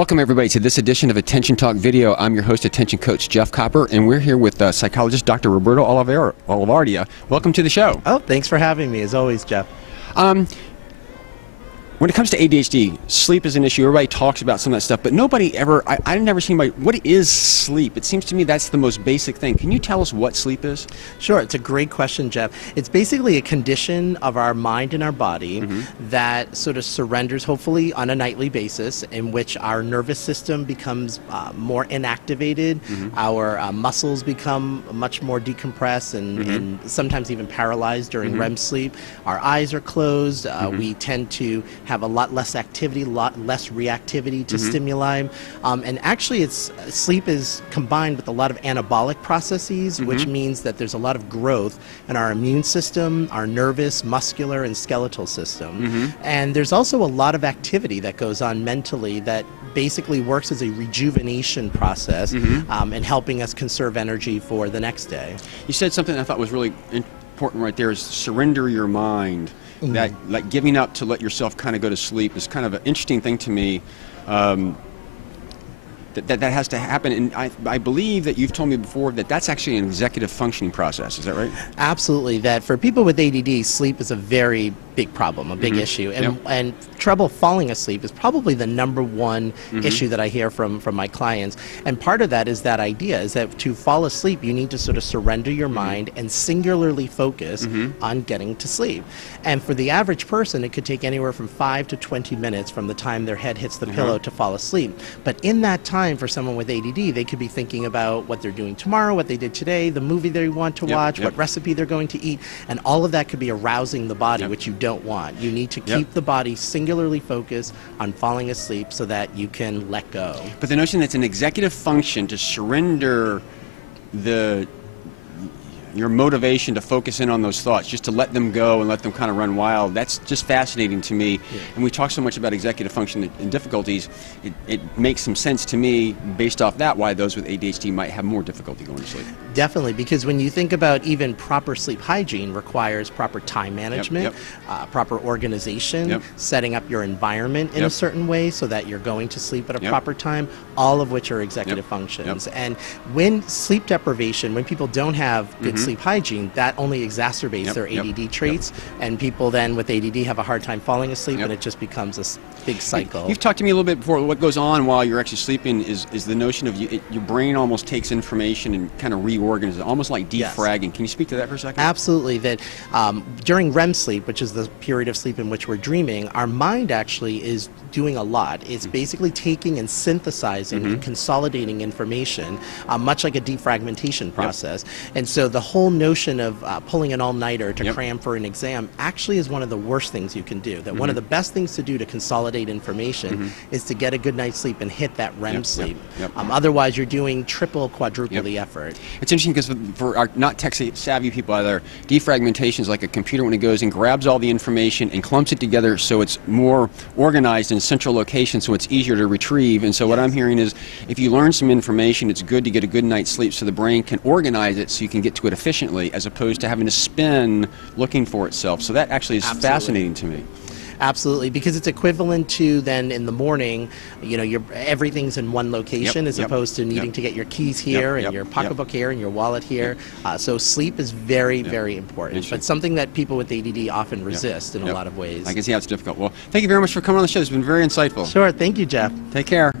Welcome everybody to this edition of Attention Talk Video. I'm your host, Attention Coach Jeff Copper, and we're here with psychologist Dr. Roberto Olivardia. Welcome to the show. Oh, thanks for having me, as always, Jeff. When it comes to ADHD, sleep is an issue. Everybody talks about some of that stuff, but nobody ever, I've never seen anybody, what is sleep? It seems to me that's the most basic thing. Can you tell us what sleep is? Sure, it's a great question, Jeff. It's basically a condition of our mind and our body that sort of surrenders, hopefully on a nightly basis, in which our nervous system becomes more inactivated, our muscles become much more decompressed and sometimes even paralyzed during REM sleep. Our eyes are closed. We tend to have a lot less activity, a lot less reactivity to stimuli. And actually, sleep is combined with a lot of anabolic processes, which means that there's a lot of growth in our immune system, our nervous, muscular, and skeletal system. And there's also a lot of activity that goes on mentally that basically works as a rejuvenation process and helping us conserve energy for the next day. You said something I thought was really important right there, is surrender your mind. That, like, giving up to let yourself kind of go to sleep is kind of an interesting thing to me. That has to happen, and I believe that you've told me before that that's actually an executive functioning process. Is that right? Absolutely. That for people with ADD, sleep is a very big problem, a big issue, and trouble falling asleep is probably the #1 issue that I hear from my clients. And part of that is that idea is that to fall asleep, you need to sort of surrender your mind and singularly focus on getting to sleep. And for the average person, it could take anywhere from 5 to 20 minutes from the time their head hits the pillow to fall asleep. But in that time, for someone with ADD, they could be thinking about what they're doing tomorrow, what they did today, the movie they want to watch, what recipe they're going to eat, and all of that could be arousing the body, which you don't want. You need to keep the body singularly focused on falling asleep so that you can let go. But the notion that it's an executive function to surrender your motivation to focus in on those thoughts, just to let them go and let them kind of run wild, that's just fascinating to me. And we talk so much about executive function and difficulties, it makes some sense to me based off that why those with ADHD might have more difficulty going to sleep. Definitely, because when you think about even proper sleep hygiene requires proper time management, proper organization, setting up your environment in a certain way so that you're going to sleep at a proper time, all of which are executive functions. And when sleep deprivation, when people don't have good sleep hygiene, that only exacerbates their ADD traits, and people then with ADD have a hard time falling asleep, and it just becomes a big cycle. You've talked to me a little bit before. What goes on while you're actually sleeping is the notion of your brain almost takes information and kind of reorganizes it, almost like defragging. Can you speak to that for a second? Absolutely. That during REM sleep, which is the period of sleep in which we're dreaming, our mind actually is doing a lot. It's basically taking and synthesizing and consolidating information, much like a defragmentation process. And so the whole notion of pulling an all-nighter to cram for an exam actually is one of the worst things you can do. That one of the best things to do to consolidate information is to get a good night's sleep and hit that REM sleep. Otherwise, you're doing triple, quadruple the effort. It's interesting because for our not tech-savvy people either, defragmentation is like a computer when it goes and grabs all the information and clumps it together so it's more organized in a central location so it's easier to retrieve. And so what I'm hearing is if you learn some information, it's good to get a good night's sleep so the brain can organize it so you can get to it efficiently as opposed to having to spin looking for itself. So that actually is fascinating to me. Absolutely, because it's equivalent to then in the morning, you know, everything's in one location as opposed to needing to get your keys here and your pocketbook here and your wallet here. So sleep is very, very important, but something that people with ADD often resist in a lot of ways. I can see how it's difficult. Well, thank you very much for coming on the show. It's been very insightful. Sure, thank you, Jeff. Take care.